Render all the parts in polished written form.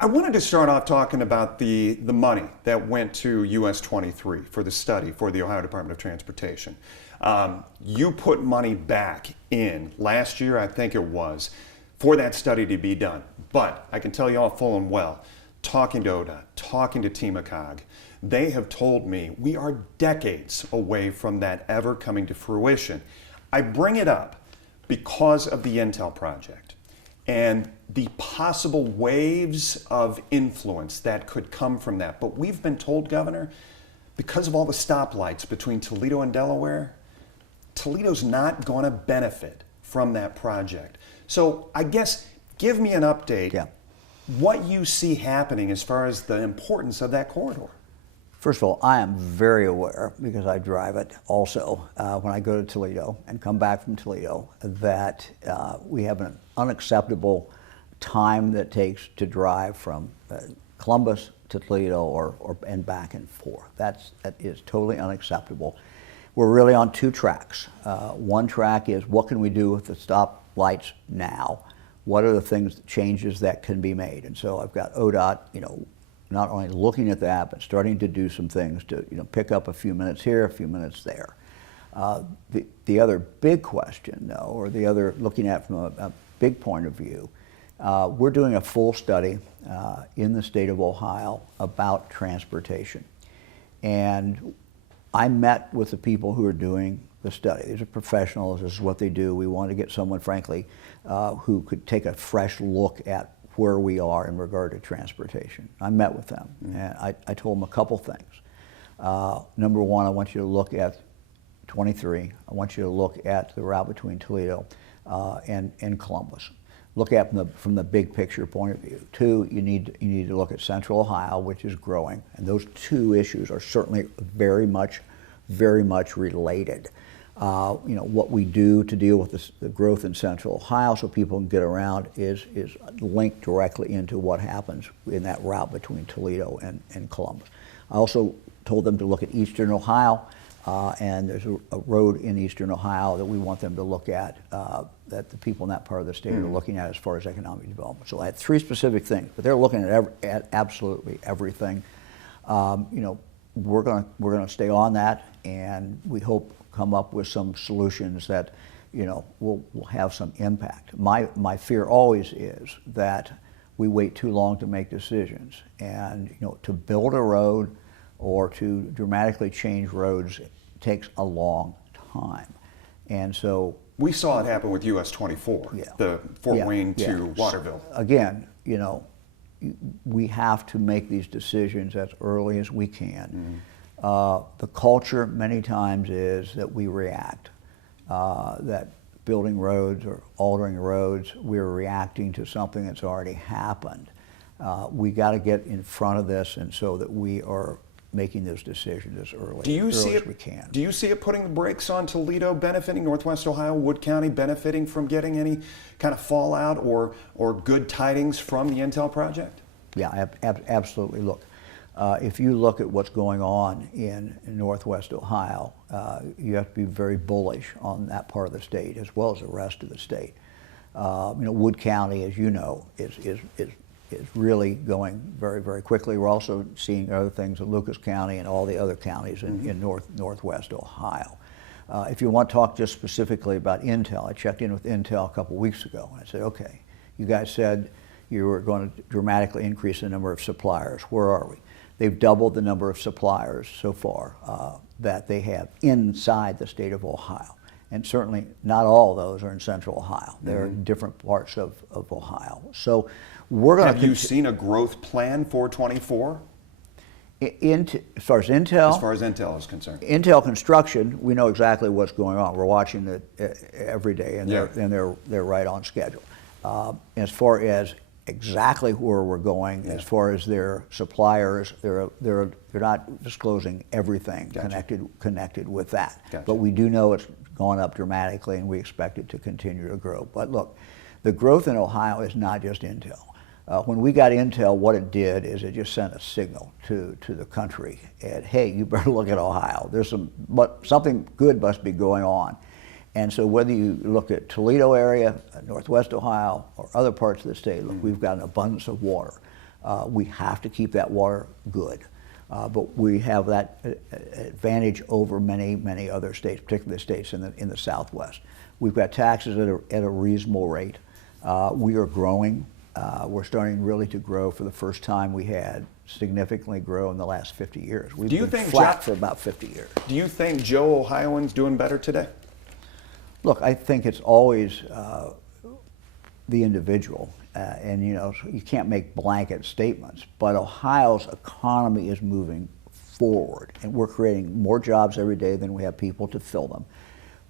I wanted to start off talking about the money that went to US 23 for the study for the Ohio Department of Transportation. You put money back in last year, I think it was, for that study to be done. But I can tell you all full and well, talking to ODOT, talking to TMACOG, they have told me we are decades away from that ever coming to fruition. I bring it up because of the Intel project and the possible waves of influence that could come from that. But we've been told, Governor, because of all the stoplights between Toledo and Delaware, Toledo's not going to benefit from that project. So I guess give me an update, what you see happening as far as the importance of that corridor. First of all, I am very aware, because I drive it also, when I go to Toledo and come back from Toledo, that we have an unacceptable time that it takes to drive from Columbus to Toledo and back and forth. That is totally unacceptable. We're really on two tracks. One track is what can we do with the stop lights now? What are the changes that can be made? And so I've got ODOT, not only looking at that, but starting to do some things to pick up a few minutes here, a few minutes there. The other big question, though, or the other looking at from a big point of view, we're doing a full study in the state of Ohio about transportation. And I met with the people who are doing the study. These are professionals, this is what they do. We want to get someone, frankly, who could take a fresh look at where we are in regard to transportation. I met with them, and I told them a couple things. Number one, I want you to look at 23. I want you to look at the route between Toledo and Columbus. Look at from the big picture point of view. Two, you need to look at Central Ohio, which is growing, and those two issues are certainly very much related. What we do to deal with the growth in Central Ohio so people can get around is linked directly into what happens in that route between Toledo and Columbus. I also told them to look at Eastern Ohio, and there's a road in Eastern Ohio that we want them to look at, that the people in that part of the state are looking at as far as economic development. So I had three specific things, but they're looking at absolutely everything. We're going to stay on that, and we hope come up with some solutions that will have some impact. My fear always is that we wait too long to make decisions, and to build a road or to dramatically change roads takes a long time. And so we saw it happen with US 24, the Fort Wayne to Waterville. Again, we have to make these decisions as early as we can. The culture many times is that we react, that building roads or altering roads, we're reacting to something that's already happened. We got to get in front of this, and so that we are making those decisions as early as we can. Do you see it putting the brakes on Toledo benefiting, Northwest Ohio, Wood County benefiting from getting any kind of fallout or good tidings from the Intel project? Yeah, absolutely. Look, if you look at what's going on in Northwest Ohio, you have to be very bullish on that part of the state as well as the rest of the state. Wood County, as you know, is really going very, very quickly. We're also seeing other things in Lucas County and all the other counties in Northwest Ohio. If you want to talk just specifically about Intel, I checked in with Intel a couple weeks ago, and I said, okay, you guys said you were going to dramatically increase the number of suppliers. Where are we? They've doubled the number of suppliers so far that they have inside the state of Ohio. And certainly not all of those are in Central Ohio. They're in different parts of Ohio. So we're going to... Have you seen a growth plan for 24? As far as Intel? As far as Intel is concerned. Intel construction, we know exactly what's going on. We're watching it every day, and they're right on schedule. As far as exactly where we're going, as far as their suppliers, they're not disclosing everything connected with that. But we do know it's gone up dramatically, and we expect it to continue to grow. But look, the growth in Ohio is not just Intel. When we got Intel, what it did is it just sent a signal to the country, and hey, you better look at Ohio. There's something good must be going on. And so whether you look at Toledo area, Northwest Ohio, or other parts of the state, look, we've got an abundance of water. We have to keep that water good. But we have that advantage over many other states, particularly the states in the Southwest. We've got taxes at a reasonable rate. We are growing. We're starting really to grow for the first time. We had significantly grow in the last 50 years. We've been flat for about 50 years. Do you think Joe Ohioans doing better today? Look, I think it's always the individual. And you can't make blanket statements, but Ohio's economy is moving forward, and we're creating more jobs every day than we have people to fill them.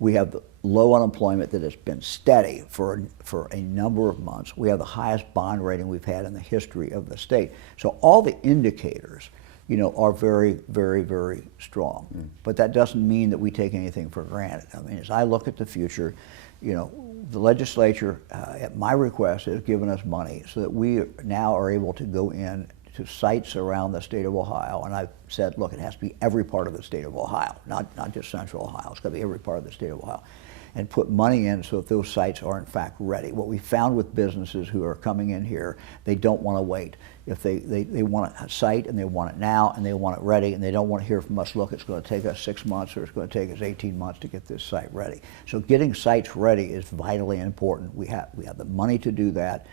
We have the low unemployment that has been steady for a number of months. We have the highest bond rating we've had in the history of the state. So all the indicators, are very, very, very strong. But that doesn't mean that we take anything for granted. I mean, as I look at the future, the legislature, at my request, has given us money so that we now are able to go in to sites around the state of Ohio. And I've said, look, it has to be every part of the state of Ohio, not just central Ohio. It's got to be every part of the state of Ohio. And put money in so that those sites are in fact ready. What we found with businesses who are coming in here, they don't want to wait. If they want a site and they want it now and they want it ready and they don't want to hear from us, look, it's going to take us 6 months or it's going to take us 18 months to get this site ready. So getting sites ready is vitally important. We have the money to do that,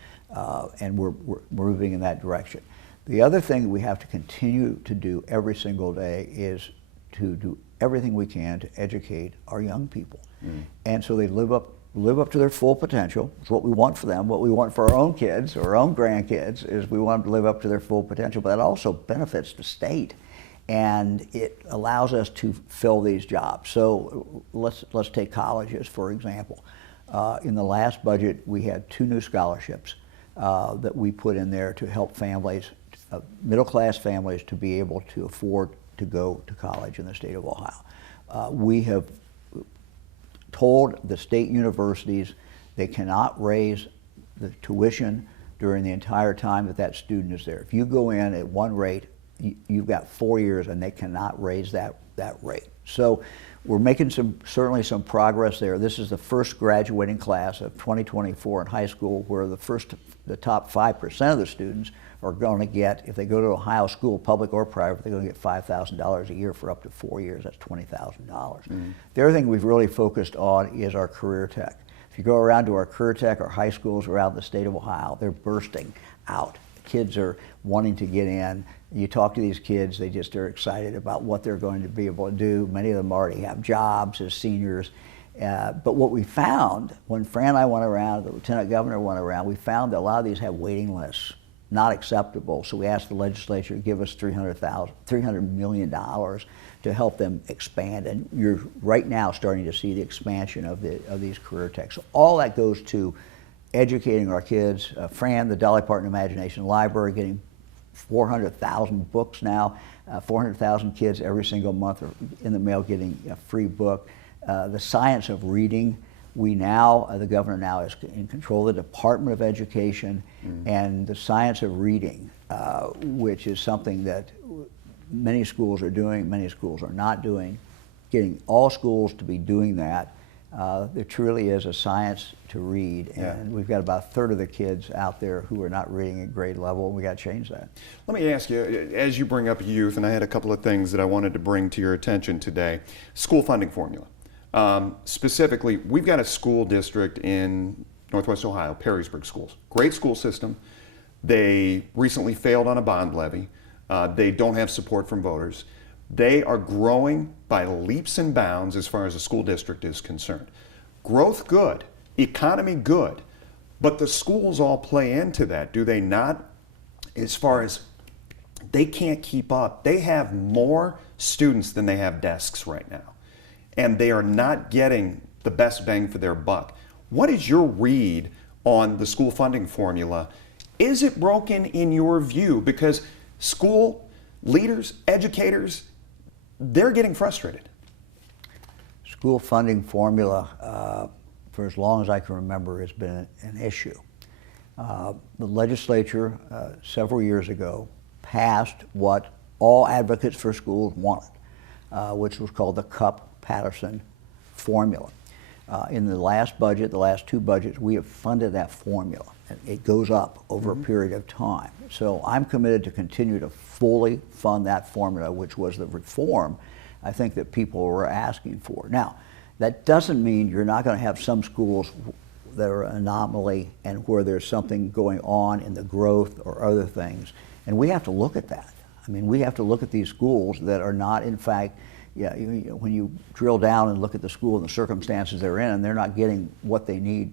and we're moving in that direction. The other thing we have to continue to do every single day is to do everything we can to educate our young people. And so they live up to their full potential. It's what we want for them. What we want for our own kids or our own grandkids is we want them to live up to their full potential, but that also benefits the state, and it allows us to fill these jobs. So let's take colleges, for example. In the last budget, we had 2 new scholarships that we put in there to help families, middle-class families, to be able to afford to go to college in the state of Ohio. We have told the state universities they cannot raise the tuition during the entire time that student is there. If you go in at one rate, you've got 4 years and they cannot raise that rate. So we're making certainly some progress there. This is the first graduating class of 2024 in high school where the top 5% of the students are going to get, if they go to Ohio school, public or private, they're going to get $5,000 a year for up to 4 years. That's $20,000. The other thing we've really focused on is our career tech. If you go around to our career tech, our high schools around the state of Ohio, they're bursting out. Kids are wanting to get in. You talk to these kids, they just are excited about what they're going to be able to do. Many of them already have jobs as seniors. But what we found, when Fran and I went around, the Lieutenant Governor went around, we found that a lot of these have waiting lists. Not acceptable. So we asked the legislature to give us $300 million to help them expand. And you're right now starting to see the expansion of these career techs. So all that goes to educating our kids. Fran, the Dolly Parton Imagination Library, getting 400,000 books now. 400,000 kids every single month are in the mail getting a free book. The science of reading. The governor now is in control of the Department of Education and the science of reading, which is something that many schools are doing, many schools are not doing. Getting all schools to be doing that, there truly is a science to read, and we've got about a third of the kids out there who are not reading at grade level, and we got to change that. Let me ask you, as you bring up youth, and I had a couple of things that I wanted to bring to your attention today, school funding formula. Specifically, we've got a school district in Northwest Ohio, Perrysburg Schools. Great school system. They recently failed on a bond levy. They don't have support from voters. They are growing by leaps and bounds as far as the school district is concerned. Growth good, economy good, but the schools all play into that, do they not? As far as they can't keep up. They have more students than they have desks right now, and they are not getting the best bang for their buck. What is your read on the school funding formula? Is it broken in your view? Because school leaders, educators, they're getting frustrated. School funding formula, for as long as I can remember, has been an issue. The legislature several years ago passed what all advocates for schools wanted, which was called the Cupp-Patterson formula. In the last budget, the last two budgets, we have funded that formula. It goes up over a period of time. So I'm committed to continue to fully fund that formula, which was the reform I think that people were asking for. Now, that doesn't mean you're not going to have some schools that are an anomaly and where there's something going on in the growth or other things. And we have to look at that. I mean, we have to look at these schools that are not, in fact, when you drill down and look at the school and the circumstances they're in, and they're not getting what they need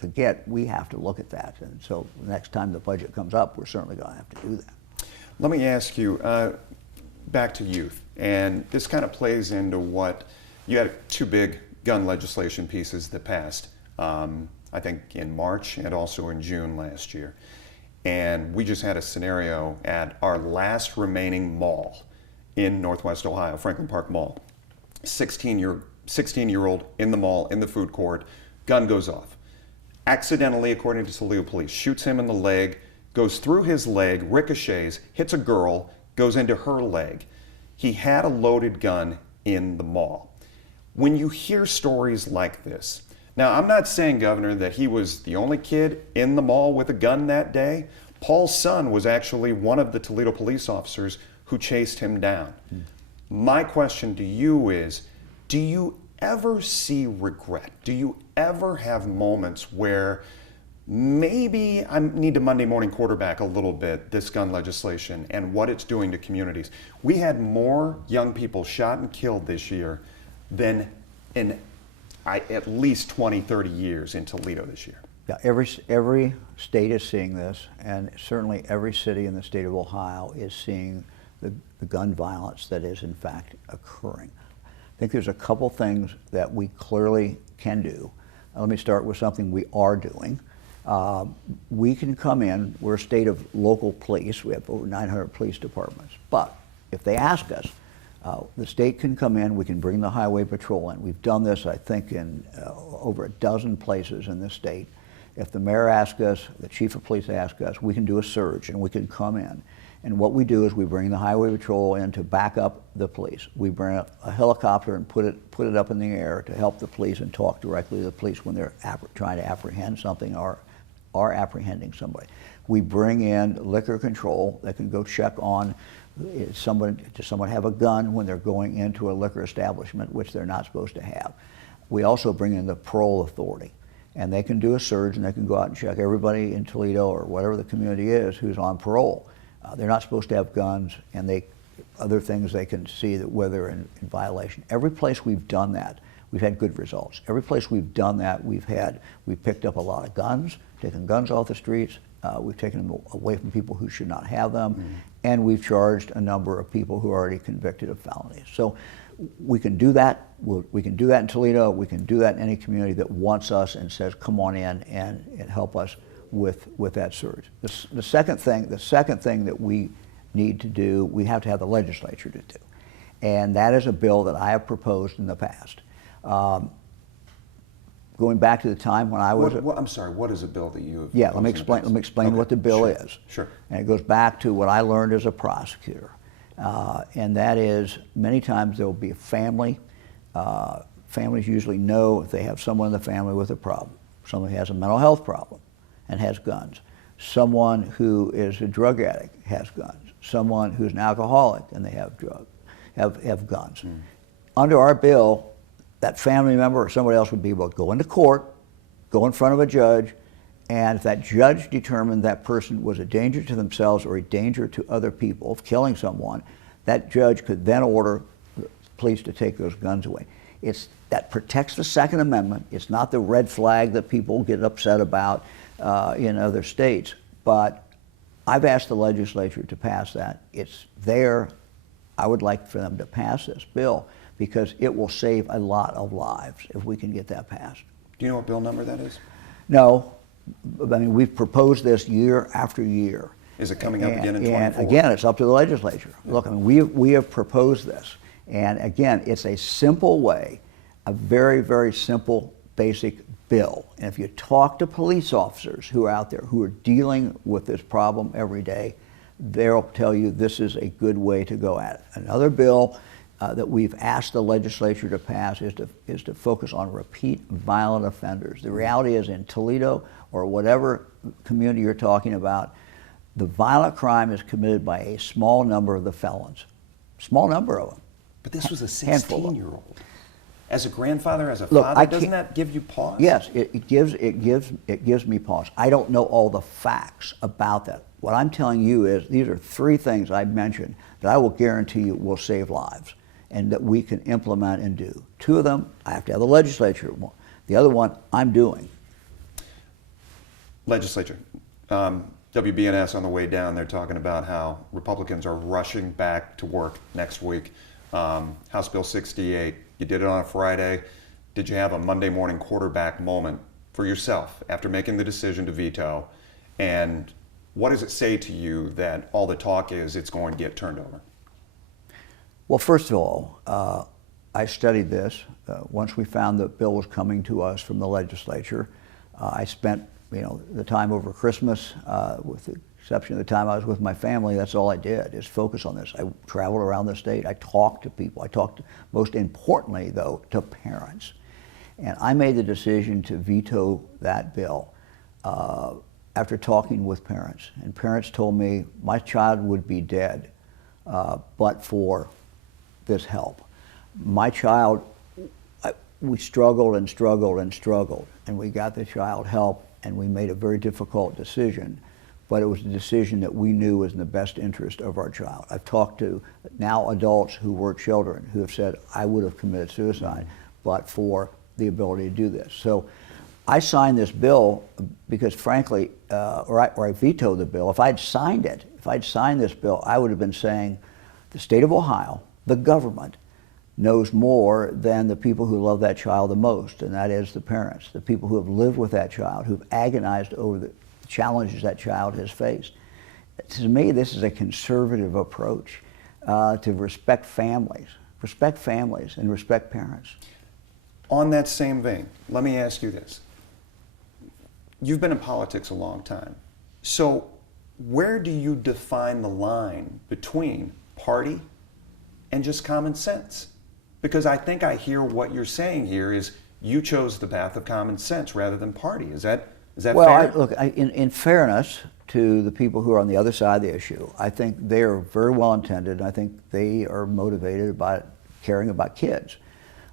to get, we have to look at that. And so the next time the budget comes up, we're certainly going to have to do that. Let me ask you, back to youth, and this kind of plays into what, you had two big gun legislation pieces that passed, I think in March and also in June last year. And we just had a scenario at our last remaining mall in Northwest Ohio, Franklin Park Mall. 16-year-old in the mall, in the food court, gun goes off. Accidentally, according to Toledo police, shoots him in the leg, goes through his leg, ricochets, hits a girl, goes into her leg. He had a loaded gun in the mall. When you hear stories like this, now I'm not saying, Governor, that he was the only kid in the mall with a gun that day. Paul's son was actually one of the Toledo police officers who chased him down. My question to you is, do you ever see regret? Do you ever have moments where maybe I need to Monday morning quarterback a little bit this gun legislation and what it's doing to communities? We had more young people shot and killed this year than in at least 20, 30 years in Toledo this year. Yeah, every state is seeing this, and certainly every city in the state of Ohio is seeing the gun violence that is in fact occurring. I think there's a couple things that we clearly can do. Let me start with something we are doing. We can come in, we're a state of local police, we have over 900 police departments, but if they ask us, the state can come in, we can bring the highway patrol in. We've done this, I think, in over a dozen places in the state. If the mayor asks us, the chief of police asks us, we can do a surge and we can come in. And what we do is we bring the highway patrol in to back up the police. We bring a helicopter and put it up in the air to help the police and talk directly to the police when they're trying to apprehend something or are apprehending somebody. We bring in liquor control that can go check on does someone have a gun when they're going into a liquor establishment, which they're not supposed to have. We also bring in the parole authority, and they can do a surge and they can go out and check everybody in Toledo or whatever the community is who's on parole. They're not supposed to have guns, and other things they can see that whether they're in violation. Every place we've done that, we've had good results. Every place we've done that, we've picked up a lot of guns, taken guns off the streets, we've taken them away from people who should not have them, and we've charged a number of people who are already convicted of felonies. So we can do that. We can do that in Toledo. We can do that in any community that wants us and says, come on in and help us with that surge. The second thing that we need to do, we have to have the legislature to do. And that is a bill that I have proposed in the past. Going back to the time when I was... I'm sorry, what is a bill that you have... Yeah, let me explain what the bill is. Sure. And it goes back to what I learned as a prosecutor. And that is, many times there will be a family. Families usually know if they have someone in the family with a problem. Someone who has a mental health problem and has guns. Someone who is a drug addict has guns. Someone who's an alcoholic and they have guns. Under our bill, that family member or somebody else would be able to go into court, go in front of a judge, and if that judge determined that person was a danger to themselves or a danger to other people of killing someone, that judge could then order the police to take those guns away. That protects the Second Amendment. It's not the red flag that people get upset about in other states, but I've asked the legislature to pass that. It's there. I would like for them to pass this bill because it will save a lot of lives if we can get that passed. Do you know what bill number that is? No. I mean, we've proposed this year after year. Is it coming up again in 24? And again, it's up to the legislature. Yeah. Look, I mean, we have proposed this. And again, it's a simple way, a very, very simple, basic bill. And if you talk to police officers who are out there who are dealing with this problem every day, they'll tell you this is a good way to go at it. Another bill that we've asked the legislature to pass is to focus on repeat violent offenders. The reality is in Toledo or whatever community you're talking about, the violent crime is committed by a small number of the felons. Small number of them. But this was a Handful of them. 16-year-old. As a grandfather, as a Look, father, doesn't that give you pause? Yes, it gives me pause. I don't know all the facts about that. What I'm telling you is these are three things I mentioned that I will guarantee you will save lives and that we can implement and do. Two of them, I have to have the legislature. The other one, I'm doing. Legislature. WBNS on the way down, they're talking about how Republicans are rushing back to work next week. House Bill 68, you did it on a Friday. Did you have a Monday morning quarterback moment for yourself after making the decision to veto? And what does it say to you that all the talk is it's going to get turned over? Well, first of all, I studied this. Once we found the bill was coming to us from the legislature, I spent the time over Christmas, with the exception of the time I was with my family, that's all I did, is focus on this. I traveled around the state. I talked to people. I talked, most importantly, though, to parents. And I made the decision to veto that bill after talking with parents. And parents told me my child would be dead but for this help. My child, we struggled and struggled and struggled, and we got the child help, and we made a very difficult decision, but it was a decision that we knew was in the best interest of our child. I've talked to now adults who were children who have said, I would have committed suicide, but for the ability to do this. So I signed this bill because frankly, or I vetoed the bill. If I'd signed it, if I'd signed this bill, I would have been saying the state of Ohio, the government, knows more than the people who love that child the most, and that is the parents, the people who have lived with that child, who've agonized over the challenges that child has faced. To me, this is a conservative approach to respect families and respect parents. On that same vein, let me ask you this. You've been in politics a long time. So where do you define the line between party and just common sense? Because I think I hear what you're saying here is you chose the path of common sense rather than party. Is that fair? Well, in fairness to the people who are on the other side of the issue, I think they are very well intended. I think they are motivated by caring about kids.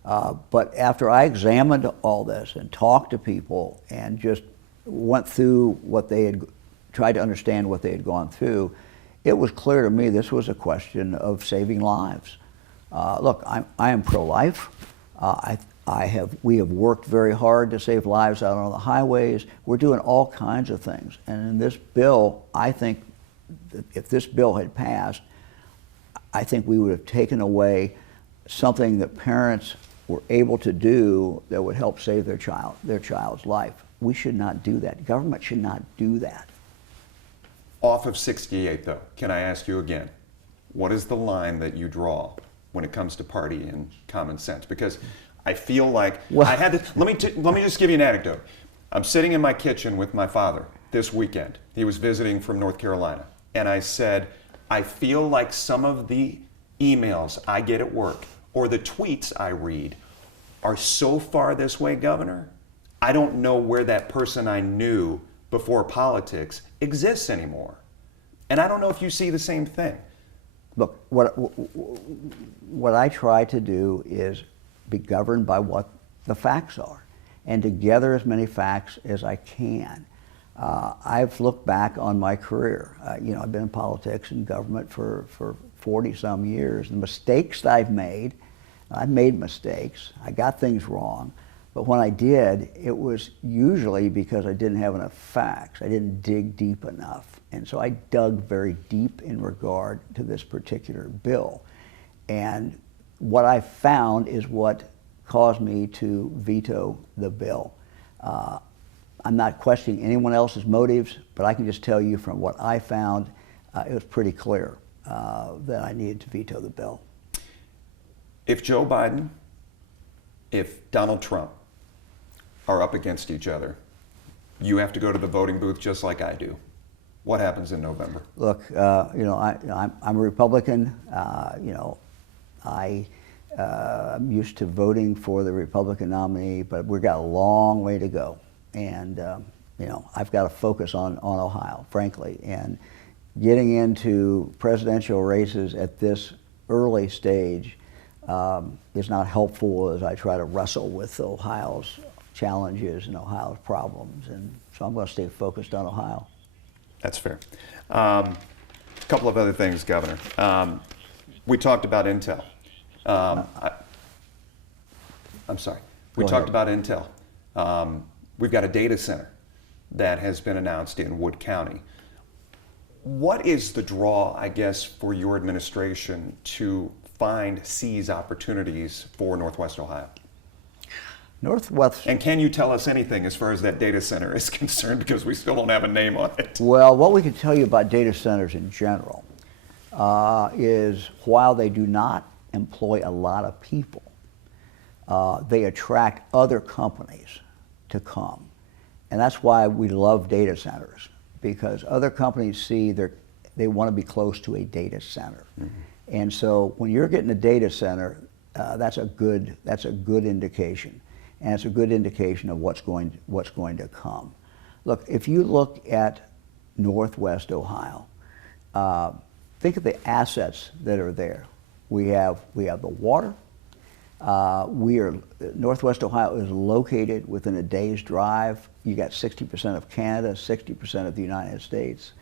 But after I examined all this and talked to people and just went through what they had, tried to understand what they had gone through, it was clear to me this was a question of saving lives. Look, I am pro-life. We have worked very hard to save lives out on the highways. We're doing all kinds of things. And in this bill, I think if this bill had passed, I think we would have taken away something that parents were able to do that would help save their child's life. We should not do that. Government should not do that. Off of 68, though, can I ask you again, what is the line that you draw when it comes to party and common sense? Because I feel like I had to, let me just give you an anecdote. I'm sitting in my kitchen with my father this weekend. He was visiting from North Carolina. And I said, I feel like some of the emails I get at work or the tweets I read are so far this way, Governor, I don't know where that person I knew before politics exists anymore. And I don't know if you see the same thing. Look, what I try to do is be governed by what the facts are and to gather as many facts as I can. I've looked back on my career. I've been in politics and government for 40-some years. The mistakes that I've made mistakes. I got things wrong. But when I did, it was usually because I didn't have enough facts. I didn't dig deep enough. And so I dug very deep in regard to this particular bill. And what I found is what caused me to veto the bill. I'm not questioning anyone else's motives, but I can just tell you from what I found, it was pretty clear that I needed to veto the bill. If Joe Biden, if Donald Trump are up against each other, you have to go to the voting booth just like I do. What happens in November? Look, I'm a Republican. I'm used to voting for the Republican nominee, but we've got a long way to go. And you know, I've got to focus on Ohio, frankly. And getting into presidential races at this early stage is not helpful as I try to wrestle with Ohio's challenges and Ohio's problems. And so I'm going to stay focused on Ohio. That's fair. A couple of other things, Governor. We talked about Intel. I'm sorry. We talked about Intel. We've got a data center that has been announced in Wood County. What is the draw, I guess, for your administration to seize opportunities for Northwest Ohio? And can you tell us anything as far as that data center is concerned, because we still don't have a name on it? Well, what we can tell you about data centers in general is while they do not employ a lot of people, they attract other companies to come. And that's why we love data centers, because other companies see they want to be close to a data center. Mm-hmm. And so when you're getting a data center, that's a good indication. And it's a good indication of what's going to come. Look, if you look at Northwest Ohio, think of the assets that are there. We have the water. Northwest Ohio is located within a day's drive. You got 60% of Canada, 60% of the United States.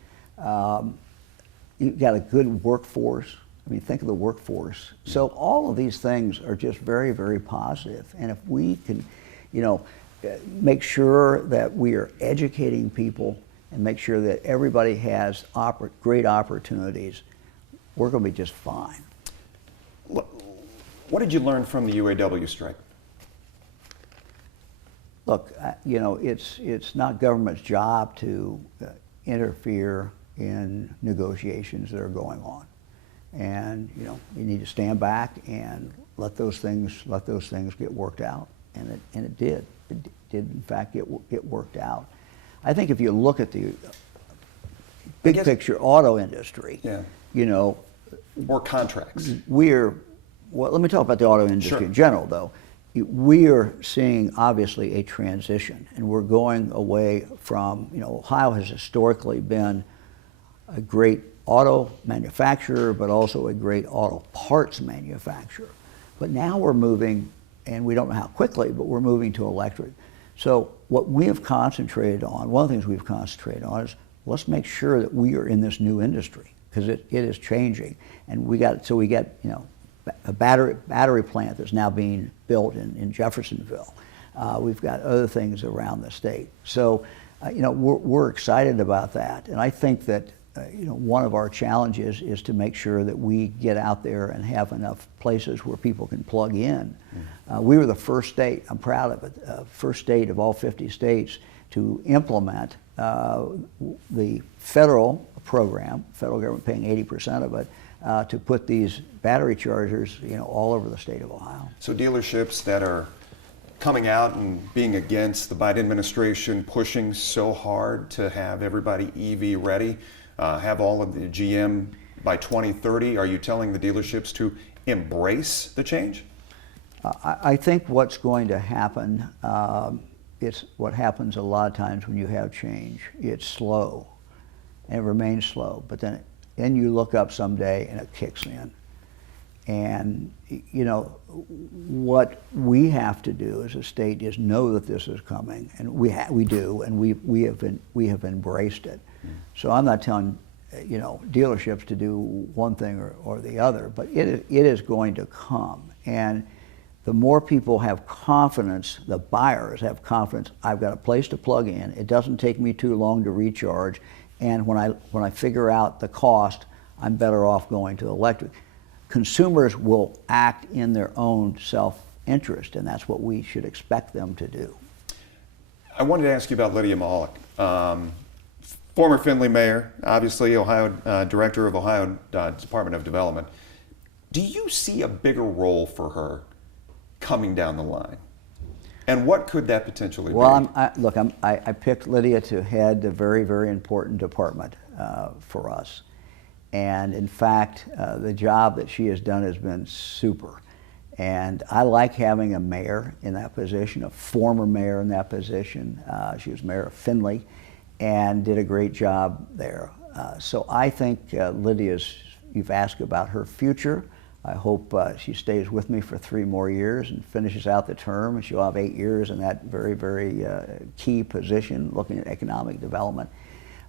You've got a good workforce. I mean, think of the workforce. So all of these things are just very, very positive. And if we can, you know, make sure that we are educating people and make sure that everybody has great opportunities, we're going to be just fine. What did you learn from the UAW strike? Look, you know, it's not government's job to interfere in negotiations that are going on. And you know, you need to stand back and let those things get worked out, and it did. It did in fact get worked out. I think if you look at the big picture auto industry, you know, or contracts, well, let me talk about the auto industry in general, though. We are seeing obviously a transition, and we're going away from, you know, Ohio has historically been a great auto manufacturer, but also a great auto parts manufacturer. But now we're moving, and we don't know how quickly, but we're moving to electric. So what we have concentrated on, one of the things we've concentrated on is let's make sure that we are in this new industry, because it is changing. And we get, you know, a battery plant that's now being built in Jeffersonville. We've got other things around the state. So, you know, we're excited about that. And I think that you know, one of our challenges is to make sure that we get out there and have enough places where people can plug in. We were the first state, I'm proud of it, first state of all 50 states to implement the federal program, federal government paying 80% of it, to put these battery chargers, you know, all over the state of Ohio. So dealerships that are coming out and being against the Biden administration pushing so hard to have everybody EV ready, have all of the GM by 2030, are you telling the dealerships to embrace the change? I think what's going to happen, it's what happens a lot of times when you have change. It's slow, and it remains slow, but then you look up someday and it kicks in. And you know, what we have to do as a state is know that this is coming, and we do, and we have embraced it. So I'm not telling, you know, dealerships to do one thing or the other, but it is going to come. And the more people have confidence, the buyers have confidence, I've got a place to plug in, it doesn't take me too long to recharge, and when I figure out the cost, I'm better off going to electric. Consumers will act in their own self-interest, and that's what we should expect them to do. I wanted to ask you about Lydia Mahalik. Former Findlay mayor, obviously Ohio director of Ohio Department of Development. Do you see a bigger role for her coming down the line? And what could that potentially be? Well, I picked Lydia to head a very, very important department for us. And in fact, the job that she has done has been super. And I like having a mayor in that position, a former mayor in that position. She was mayor of Findlay and did a great job there. So I think Lydia's, you've asked about her future. I hope she stays with me for 3 more years and finishes out the term, and she'll have 8 years in that very, very key position looking at economic development.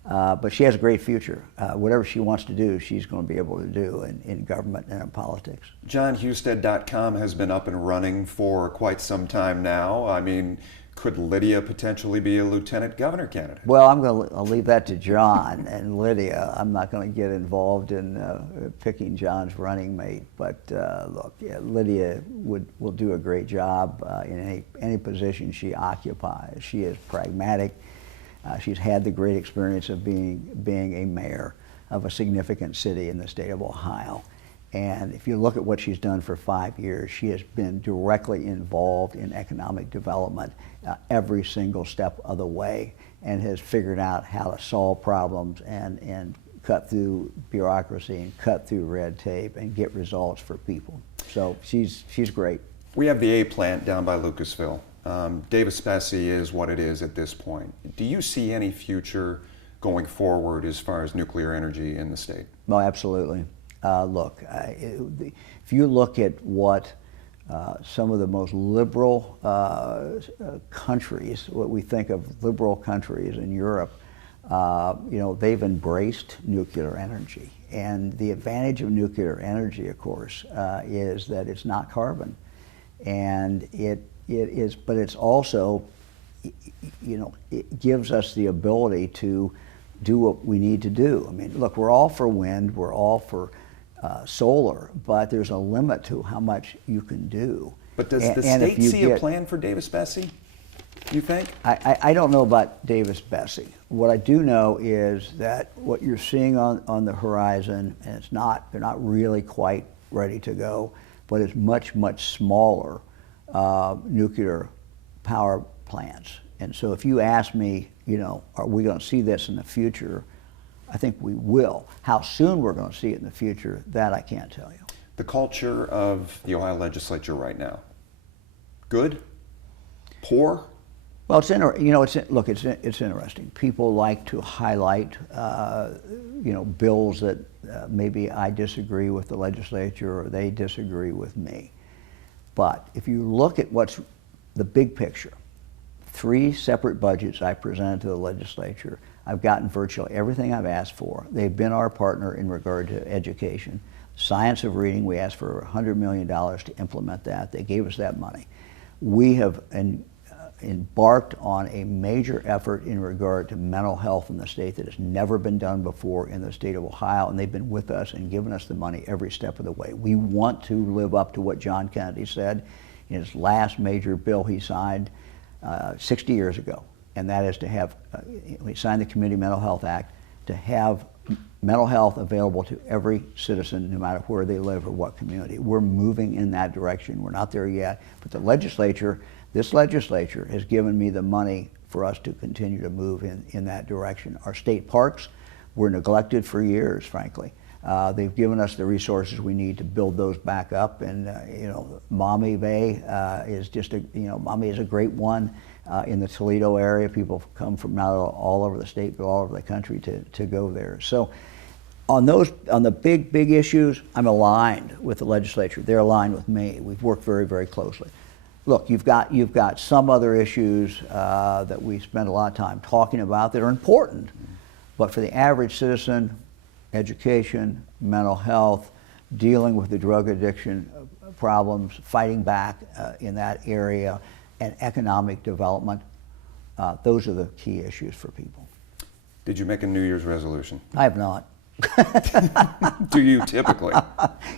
But she has a great future. Whatever she wants to do, she's going to be able to do in government and in politics. JohnHusted.com has been up and running for quite some time now. I mean, could Lydia potentially be a lieutenant governor candidate? Well, I'll leave that to John and Lydia. I'm not going to get involved in picking John's running mate. But look, yeah, Lydia will do a great job in any position she occupies. She is pragmatic. She's had the great experience of being a mayor of a significant city in the state of Ohio. And if you look at what she's done for 5 years, she has been directly involved in economic development every single step of the way, and has figured out how to solve problems and cut through bureaucracy and cut through red tape and get results for people. So she's great. We have the A plant down by Lucasville. Davis-Besse is what it is at this point. Do you see any future going forward as far as nuclear energy in the state? No, absolutely. Look, if you look at what some of the most liberal countries, what we think of liberal countries in Europe, they've embraced nuclear energy. And the advantage of nuclear energy, of course, is that it's not carbon. And but it's also, it gives us the ability to do what we need to do. I mean, look, we're all for wind, we're all for solar, but there's a limit to how much you can do. But does the state see a plan for Davis-Besse, you think? I don't know about Davis-Besse. What I do know is that what you're seeing on the horizon, and they're not really quite ready to go, but it's much, much smaller nuclear power plants. And so if you ask me, are we going to see this in the future? I think we will. How soon we're going to see it in the future, that I can't tell you. The culture of the Ohio legislature right now, good? Poor? Well, it's interesting. People like to highlight, bills that maybe I disagree with the legislature or they disagree with me. But if you look at what's the big picture, 3 separate budgets I presented to the legislature. I've gotten virtually everything I've asked for. They've been our partner in regard to education. Science of reading, we asked for $100 million to implement that. They gave us that money. We have embarked on a major effort in regard to mental health in the state that has never been done before in the state of Ohio, and they've been with us and given us the money every step of the way. We want to live up to what John Kennedy said in his last major bill he signed 60 years ago, and that is to have, we signed the Community Mental Health Act, to have mental health available to every citizen, no matter where they live or what community. We're moving in that direction. We're not there yet, but this legislature has given me the money for us to continue to move in that direction. Our state parks were neglected for years, frankly. They've given us the resources we need to build those back up, and Maumee Bay is Maumee is a great one in the Toledo area. People come from not all over the state, but all over the country to go there. So on the big issues, I'm aligned with the legislature. They're aligned with me. We've worked very, very closely. Look, you've got some other issues that we spend a lot of time talking about that are important, but for the average citizen, education, mental health, dealing with the drug addiction problems, fighting back in that area, and economic development, those are the key issues for people. Did you make a New Year's resolution? I have not. Do you typically?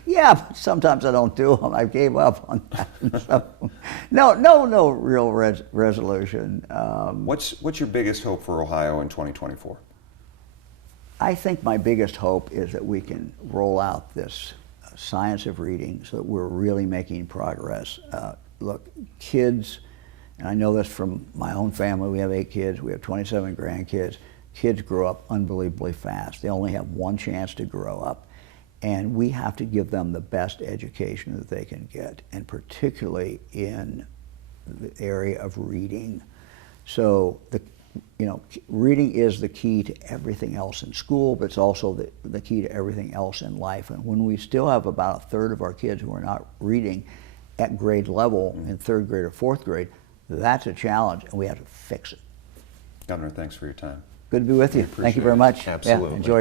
Yeah, but sometimes I don't do them. I gave up on that. So, no real resolution. What's your biggest hope for Ohio in 2024? I think my biggest hope is that we can roll out this science of reading so that we're really making progress. Look, kids, and I know this from my own family, we have 8 kids, we have 27 grandkids. kids grow up unbelievably fast. They only have one chance to grow up. And we have to give them the best education that they can get, and particularly in the area of reading. So reading is the key to everything else in school, but it's also the key to everything else in life. And when we still have about a third of our kids who are not reading at grade level in third grade or fourth grade, that's a challenge, and we have to fix it. Governor, thanks for your time. Good to be with you. Thank you very much. Absolutely. Yeah, enjoyed it.